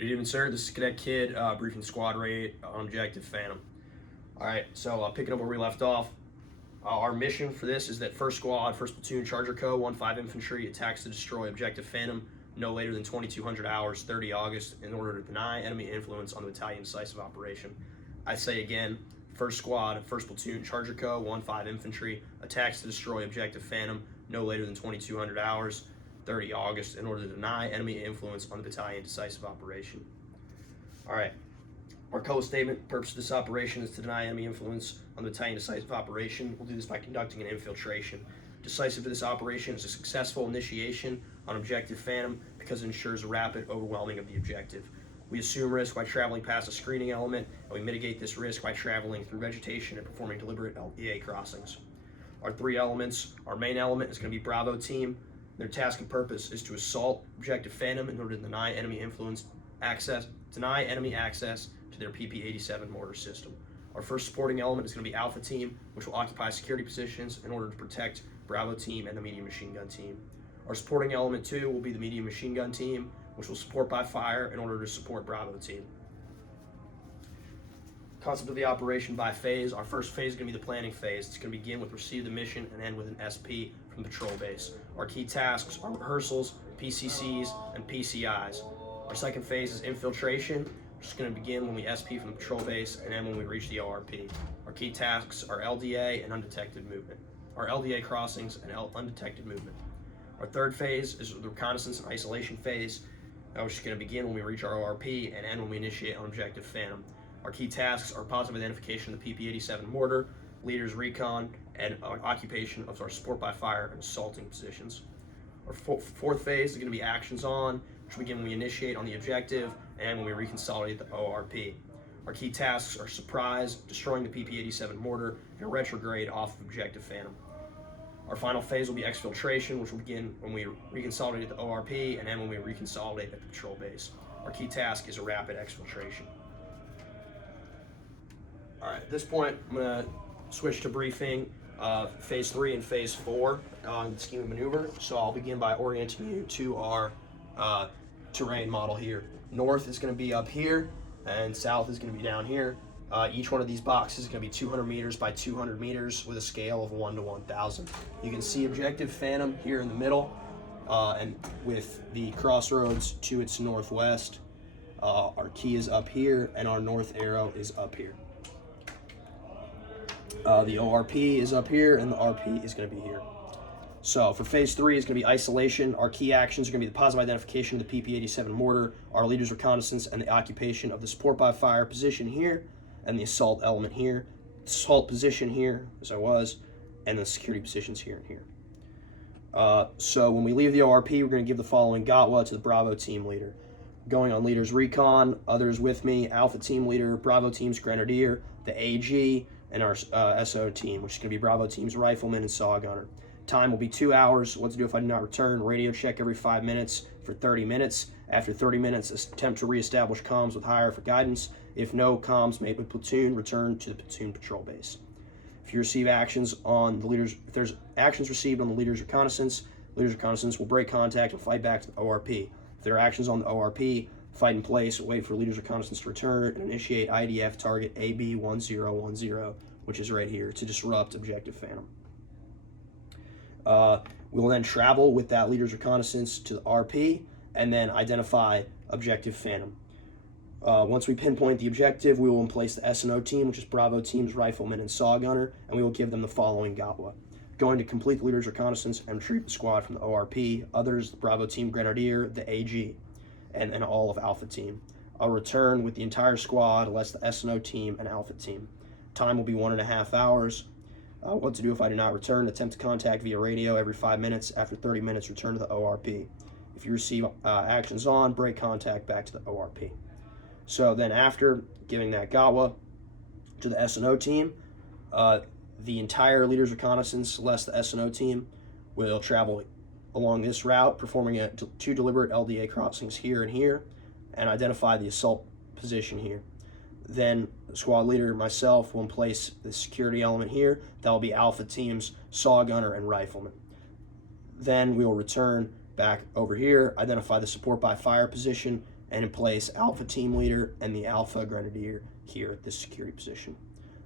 Good evening, sir. This is Cadet Kid, briefing squad rate on Objective Phantom. All right, so picking up where we left off, our mission for this is that 1st Squad, 1st Platoon, Charger Co., 1-5 Infantry attacks to destroy Objective Phantom no later than 2200 hours, 30 August, in order to deny enemy influence on the battalion decisive operation. I say again, 1st Squad, 1st Platoon, Charger Co., 1-5 Infantry attacks to destroy Objective Phantom no later than 2200 hours, 30 August, in order to deny enemy influence on the battalion decisive operation. All right. Our code statement: purpose of this operation is to deny enemy influence on the battalion decisive operation. We'll do this by conducting an infiltration. Decisive for this operation is a successful initiation on Objective Phantom because it ensures a rapid overwhelming of the objective. We assume risk by traveling past a screening element, and we mitigate this risk by traveling through vegetation and performing deliberate LEA crossings. Our 3 elements: our main element is going to be Bravo Team. Their task and purpose is to assault Objective Phantom in order to deny enemy access to their PP-87 mortar system. Our first supporting element is going to be Alpha Team, which will occupy security positions in order to protect Bravo Team and the medium machine gun team. Our supporting element 2 will be the medium machine gun team, which will support by fire in order to support Bravo Team. Concept of the operation by phase: our first phase is going to be the planning phase. It's going to begin with receive the mission and end with an SP from patrol base. Our key tasks are rehearsals, PCCs, and PCIs. Our second phase is infiltration, which is going to begin when we SP from the patrol base and end when we reach the ORP. Our key tasks are LDA and undetected movement. Our LDA crossings and undetected movement. Our third phase is the reconnaissance and isolation phase, which is going to begin when we reach our ORP and end when we initiate on Objective Phantom. Our key tasks are positive identification of the PP-87 mortar, leaders recon, and occupation of our support by fire and assaulting positions. Our fourth phase is going to be actions on, which begin when we initiate on the objective and when we reconsolidate the ORP. Our key tasks are surprise, destroying the PP-87 mortar, and retrograde off of Objective Phantom. Our final phase will be exfiltration, which will begin when we reconsolidate the ORP and end when we reconsolidate at the patrol base. Our key task is a rapid exfiltration. All right, at this point, I'm going to switch to briefing phase 3 and phase 4 on scheme and maneuver. So I'll begin by orienting you to our terrain model here. North is going to be up here, and south is going to be down here. Each one of these boxes is going to be 200 meters by 200 meters with a scale of 1 to 1,000. You can see Objective Phantom here in the middle, and with the crossroads to its northwest. Our key is up here, and our north arrow is up here. The ORP is up here, and the RP is going to be here. So for phase 3 is going to be isolation. Our key actions are going to be the positive identification of the PP-87 mortar, our leader's reconnaissance, and the occupation of the support by fire position here, and the assault element here, assault position here, as I was, and the security positions here and here. So when we leave the ORP, we're going to give the following GOTWA to the Bravo team leader. Going on leader's recon, others with me: Alpha team leader, Bravo team's grenadier, the AG, and our SO team, which is going to be Bravo team's rifleman and saw gunner. Time will be 2 hours. What to do if I do not return: radio check every 5 minutes for 30 minutes. After 30 minutes, attempt to reestablish comms with higher for guidance. If no comms made with platoon, return to the platoon patrol base. If you receive actions on the leaders, if there's actions received on the leader's reconnaissance will break contact and fight back to the ORP. If there are actions on the ORP, fight in place, wait for leader's reconnaissance to return, and initiate IDF target AB1010, which is right here, to disrupt Objective Phantom. We will then travel with that leader's reconnaissance to the RP and then identify Objective Phantom. Once we pinpoint the objective, we will place the S&O team, which is Bravo team's rifleman and saw gunner, and we will give them the following GOTWA. Going to complete the leader's reconnaissance and retrieve the squad from the ORP. Others, the Bravo team grenadier, the AG, and all of Alpha team. I'll return with the entire squad, less the S&O team and Alpha team. Time will be 1.5 hours. What to do if I do not return: attempt to contact via radio every 5 minutes. After 30 minutes, return to the ORP. If you receive actions on, break contact back to the ORP. So then after giving that GOTWA to the S&O team, the entire leader's reconnaissance, less the S&O team, will travel along this route, performing 2 deliberate LDA crossings here and here, and identify the assault position here. Then the squad leader, myself, will place the security element here. That will be Alpha team's saw gunner and rifleman. Then we will return back over here, identify the support by fire position, and in place Alpha Team Leader and the Alpha Grenadier here at this security position.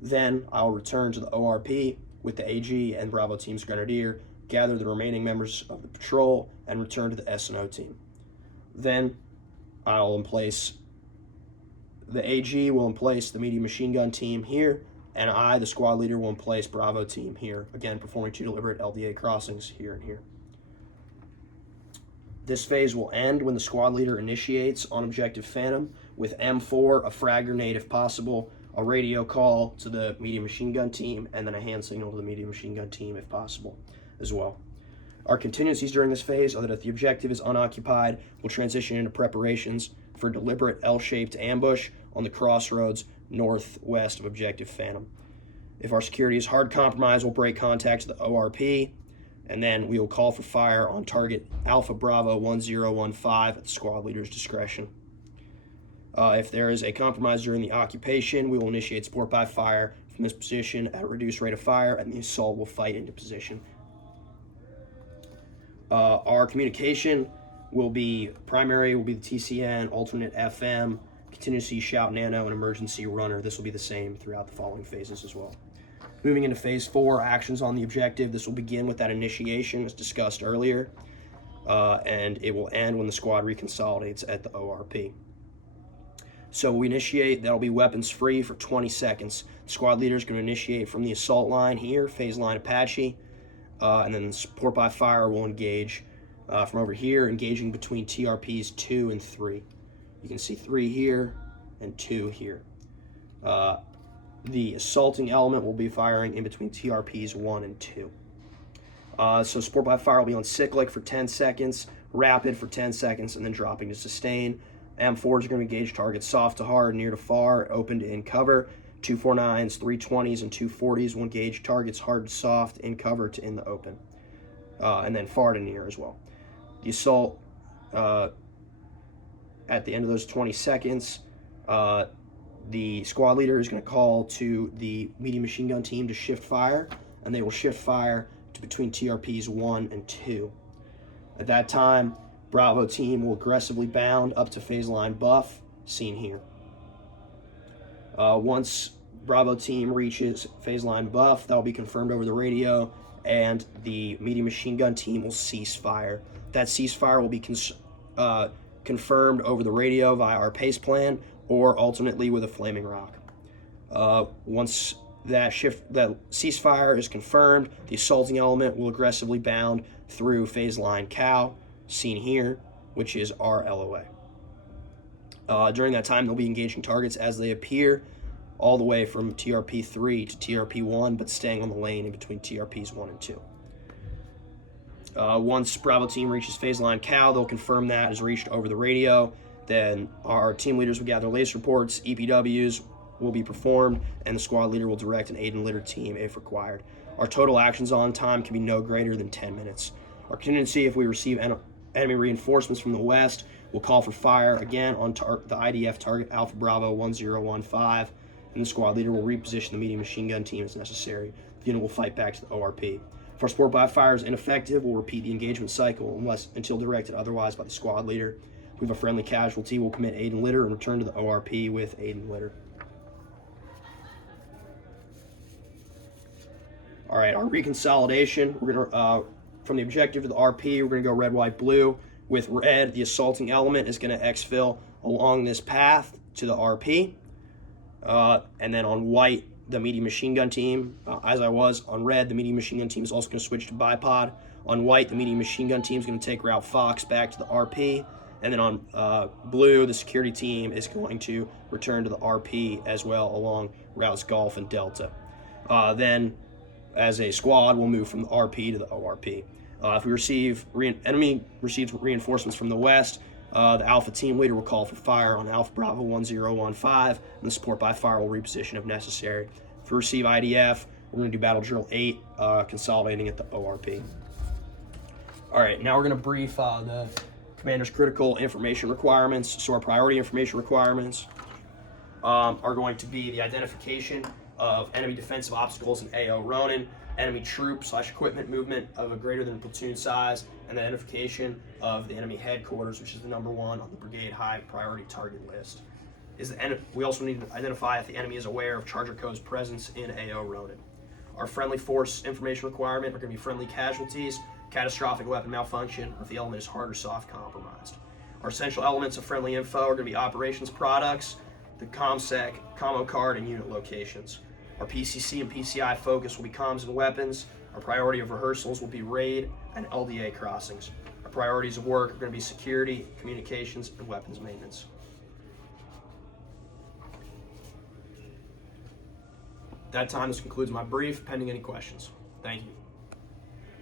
Then I'll return to the ORP with the AG and Bravo Team's Grenadier, gather the remaining members of the patrol, and return to the S&O team. Then I'll in place, the AG will in place the medium machine gun team here, and I, the squad leader, will in place Bravo Team here, again performing 2 deliberate LDA crossings here and here. This phase will end when the squad leader initiates on objective Phantom with M4, a frag grenade if possible, a radio call to the medium machine gun team, and then a hand signal to the medium machine gun team if possible as well. Our contingencies during this phase are that if the objective is unoccupied, we'll transition into preparations for deliberate L-shaped ambush on the crossroads northwest of objective Phantom. If our security is hard compromised, we'll break contact to the ORP, and then we will call for fire on target Alpha Bravo 1015 at the squad leader's discretion. If there is a compromise during the occupation, we will initiate support by fire from this position at a reduced rate of fire, and the assault will fight into position. Our communication will be primary, will be the TCN, alternate FM, contingency, shout, nano, and emergency runner. This will be the same throughout the following phases as well. Moving into phase 4, actions on the objective. This will begin with that initiation as discussed earlier, and it will end when the squad reconsolidates at the ORP. So we initiate, that'll be weapons free for 20 seconds. The squad leader is going to initiate from the assault line here, phase line Apache, and then the support by fire will engage from over here, engaging between TRPs 2 and 3. You can see 3 here and 2 here. The assaulting element will be firing in between TRPs 1 and 2. So support by fire will be on cyclic for 10 seconds, rapid for 10 seconds, and then dropping to sustain. M4s are going to engage targets soft to hard, near to far, open to in cover. 249s, 320s, and 240s will engage targets hard to soft, in cover to in the open. And then far to near as well. The assault, at the end of those 20 seconds, the squad leader is going to call to the medium machine gun team to shift fire, and they will shift fire to between TRPs 1 and 2. At that time, Bravo team will aggressively bound up to phase line buff, seen here. Once Bravo team reaches phase line buff, that will be confirmed over the radio, and the medium machine gun team will cease fire. That ceasefire will be confirmed over the radio via our pace plan, or alternately with a flaming rock. Once that ceasefire is confirmed, the assaulting element will aggressively bound through phase line cow, seen here, which is our LOA. During that time, they'll be engaging targets as they appear, all the way from TRP 3 to TRP 1, but staying on the lane in between TRPs 1 and 2. Once Bravo team reaches phase line cow, they'll confirm that is reached over the radio. Then our team leaders will gather lace reports, EPWs will be performed, and the squad leader will direct an aid and litter team if required. Our total actions on time can be no greater than 10 minutes. Our contingency, if we receive enemy reinforcements from the west, will call for fire again on the IDF target Alpha Bravo 1015, and the squad leader will reposition the medium machine gun team as necessary. The unit will fight back to the ORP. If our support by fire is ineffective, we'll repeat the engagement cycle until directed otherwise by the squad leader. If we have a friendly casualty, we'll commit aid and litter and return to the ORP with aid and litter. All right, our reconsolidation, we're gonna from the objective to the RP, we're gonna go red, white, blue. With red, the assaulting element is gonna exfil along this path to the RP. And then on white, the medium machine gun team, as I was on red, the medium machine gun team is also gonna switch to bipod. On white, the medium machine gun team is gonna take route Fox back to the RP. And then on blue, the security team is going to return to the RP as well along routes Golf and Delta. Then, as a squad, we'll move from the RP to the ORP. If we receive enemy receives reinforcements from the west, the Alpha team leader will call for fire on Alpha Bravo 1015, and the support by fire will reposition if necessary. If we receive IDF, we're going to do Battle Drill 8, consolidating at the ORP. All right, now we're going to brief the Commander's critical information requirements. So our priority information requirements are going to be the identification of enemy defensive obstacles in AO Ronin, enemy troop/equipment movement of a greater than platoon size, and the identification of the enemy headquarters, which is the number 1 on the brigade high priority target list. We also need to identify if the enemy is aware of Charger Co's presence in AO Ronan. Our friendly force information requirement are going to be friendly casualties, catastrophic weapon malfunction, or if the element is hard or soft compromised. Our essential elements of friendly info are going to be operations products, the ComSec, commo card, and unit locations. Our PCC and PCI focus will be comms and weapons. Our priority of rehearsals will be raid and LDA crossings. Our priorities of work are going to be security, communications, and weapons maintenance. At that time, this concludes my brief, pending any questions. Thank you.